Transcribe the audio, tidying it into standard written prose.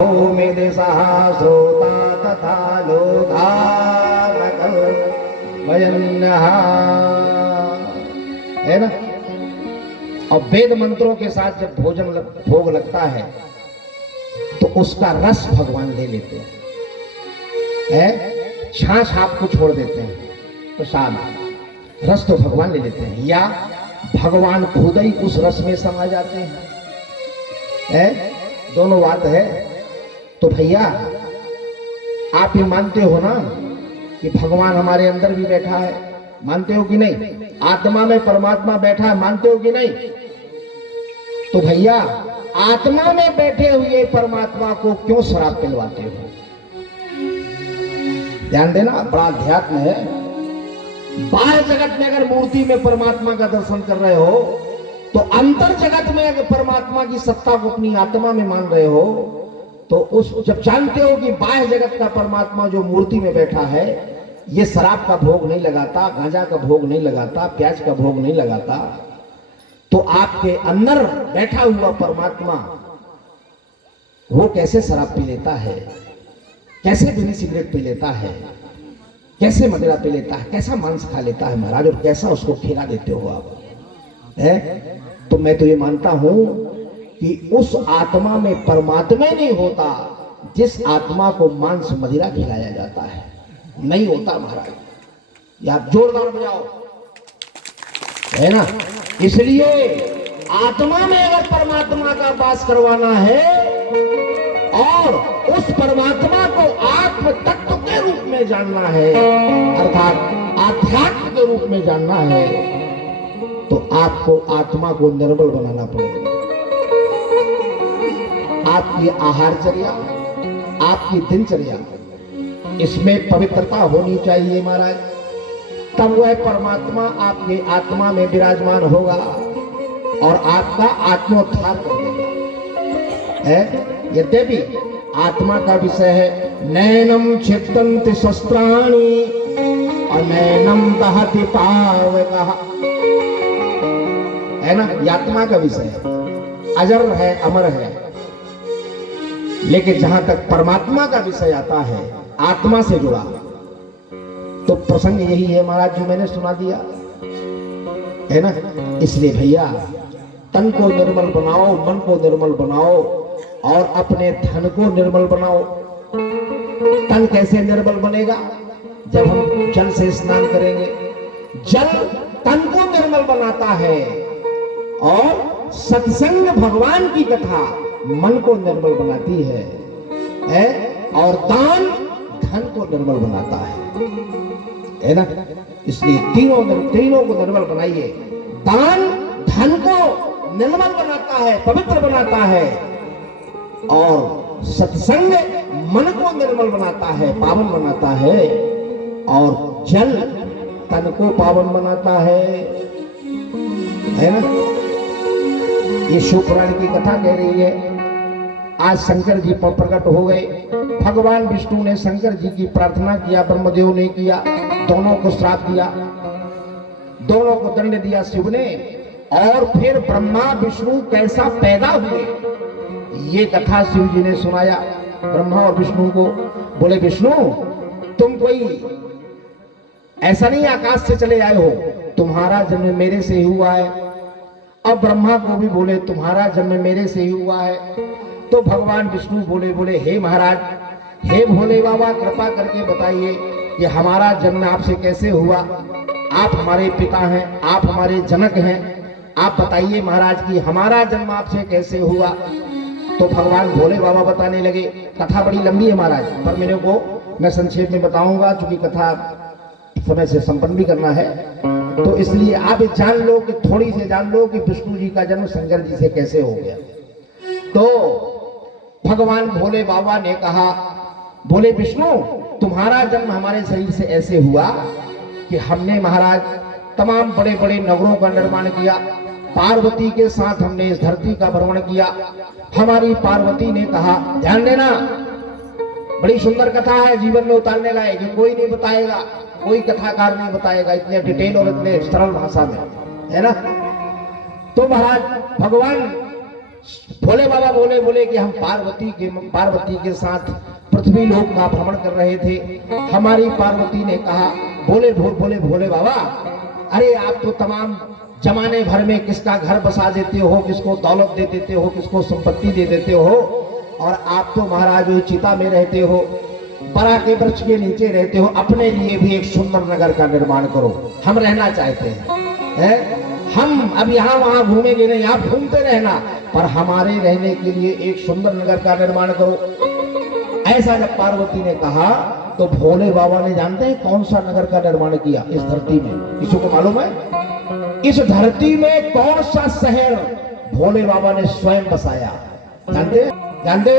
श्रोता तथा है ना। और वेद मंत्रों के साथ जब भोग लगता है तो उसका रस भगवान ले लेते हैं, छाछ आपको छोड़ देते हैं, प्रसाद रस तो भगवान ले लेते हैं, या भगवान खुद ही उस रस में समा जाते हैं, दोनों बात है। तो भैया आप ये मानते हो ना कि भगवान हमारे अंदर भी बैठा है, मानते हो कि नहीं? आत्मा में परमात्मा बैठा है, मानते हो कि नहीं? तो भैया आत्मा में बैठे हुए परमात्मा को क्यों शराब पिलवाते हो? ध्यान देना, बड़ा अध्यात्म है। बाह्य जगत में अगर मूर्ति में परमात्मा का दर्शन कर रहे हो तो अंतर जगत में अगर परमात्मा की सत्ता को अपनी आत्मा में मान रहे हो तो उस जब जानते हो कि बाह्य जगत का परमात्मा जो मूर्ति में बैठा है ये शराब का भोग नहीं लगाता, गांजा का भोग नहीं लगाता, प्याज का भोग नहीं लगाता, तो आपके अंदर बैठा हुआ परमात्मा वो कैसे शराब पी लेता है, कैसे बीड़ी सिगरेट पी लेता है, कैसे मदिरा पी लेता है, कैसा मांस खा लेता है महाराज, और कैसा उसको खिला देते हो आप, है? तो मैं तो ये मानता हूं कि उस आत्मा में परमात्मा नहीं होता जिस आत्मा को मांस मदिरा खिलाया जाता है, नहीं होता महाराज। ये आप जोरदार बजाओ, है ना। इसलिए आत्मा में अगर परमात्मा का वास करवाना है और उस परमात्मा को आत्म तत्व के रूप में जानना है, अर्थात आध्यात्म के रूप में जानना है, तो आपको आत्मा को निर्मल बनाना पड़ेगा। आपकी आहारचर्या, आपकी दिनचर्या, इसमें पवित्रता होनी चाहिए महाराज, तब वह परमात्मा आपके आत्मा में विराजमान होगा और आपका आत्मोद्धार कर देगा, है। यद्यपि आत्मा का विषय है नैनम छिद्यन्ति शस्त्राणि अनैनम दहति पावकः, है ना। ये आत्मा का विषय है, अजर है, अमर है। लेकिन जहां तक परमात्मा का विषय आता है, आत्मा से जुड़ा, तो प्रसंग यही है महाराज जो मैंने सुना दिया, है ना। इसलिए भैया तन को निर्मल बनाओ, मन को निर्मल बनाओ और अपने धन को निर्मल बनाओ। तन कैसे निर्मल बनेगा? जब हम जल से स्नान करेंगे। जल तन को निर्मल बनाता है और सत्संग भगवान की कथा मन को निर्मल बनाती है, और दान धन को निर्मल बनाता है ना। इसलिए तीनों को निर्मल बनाइए। दान धन को निर्मल बनाता है, पवित्र बनाता है, और सत्संग मन को निर्मल बनाता है, पावन बनाता है, और जल तन को पावन बनाता है ना। ये शिव पुराण की कथा कह रही है। आज शंकर जी प्रकट हो गए। भगवान विष्णु ने शंकर जी की प्रार्थना किया, ब्रह्मदेव ने किया, दोनों को श्राप दिया, दोनों को दंड दिया शिव ने। और फिर ब्रह्मा विष्णु कैसा पैदा हुए ये कथा शिव जी ने सुनाया ब्रह्मा और विष्णु को। बोले विष्णु तुम कोई ऐसा नहीं आकाश से चले आए हो, तुम्हारा जन्म मेरे से ही हुआ है। अब ब्रह्मा को भी बोले तुम्हारा जन्म मेरे से ही हुआ है। तो भगवान विष्णु बोले हे महाराज, हे भोले बाबा, कृपा करके बताइए कि हमारा जन्म आपसे कैसे हुआ? आप हमारे पिता हैं, आप हमारे जनक हैं, आप बताइए महाराज कि हमारा जन्म आपसे कैसे हुआ? तो भगवान भोले बाबा बताने लगे। कथा बड़ी लंबी है महाराज, पर मेरे को मैं संक्षेप में बताऊंगा क्योंकि कथा समय से संपन्न भी करना है। तो इसलिए आप जान लो कि थोड़ी से जान लो कि विष्णु जी का जन्म शंकर जी से कैसे हो गया। तो भगवान भोले बाबा ने कहा, बोले विष्णु तुम्हारा जन्म हमारे शरीर से ऐसे हुआ कि हमने महाराज तमाम बड़े बड़े नगरों का निर्माण किया, पार्वती के साथ हमने इस धरती का भ्रमण किया। हमारी पार्वती ने कहा, ध्यान देना, बड़ी सुंदर कथा है, जीवन में उतारने लायक, कोई नहीं बताएगा, कोई कथाकार नहीं बताएगा इतने डिटेल और इतने सरल भाषा में, है ना। तो महाराज भगवान भोले बाबा बोले कि हम पार्वती के साथ पृथ्वी लोक का भ्रमण कर रहे थे। हमारी पार्वती ने कहा, भोले बाबा, अरे आप तो तमाम जमाने भर में किसका घर बसा देते हो, किसको दौलत दे देते हो, किसको संपत्ति दे देते हो, और आप तो महाराज वही चिता में रहते हो, बरा के वृक्ष के नीचे रहते हो। अपने लिए भी एक सुंदर नगर का निर्माण करो, हम रहना चाहते हैं। हम अब यहाँ वहां घूमेंगे नहीं, आप घूमते रहना, पर हमारे रहने के लिए एक सुंदर नगर का निर्माण करो। ऐसा जब पार्वती ने कहा तो भोले बाबा ने, जानते हैं कौन सा नगर का निर्माण किया इस धरती में? किसी को मालूम है? इस धरती में कौन सा शहर भोले बाबा ने स्वयं बसाया? जानते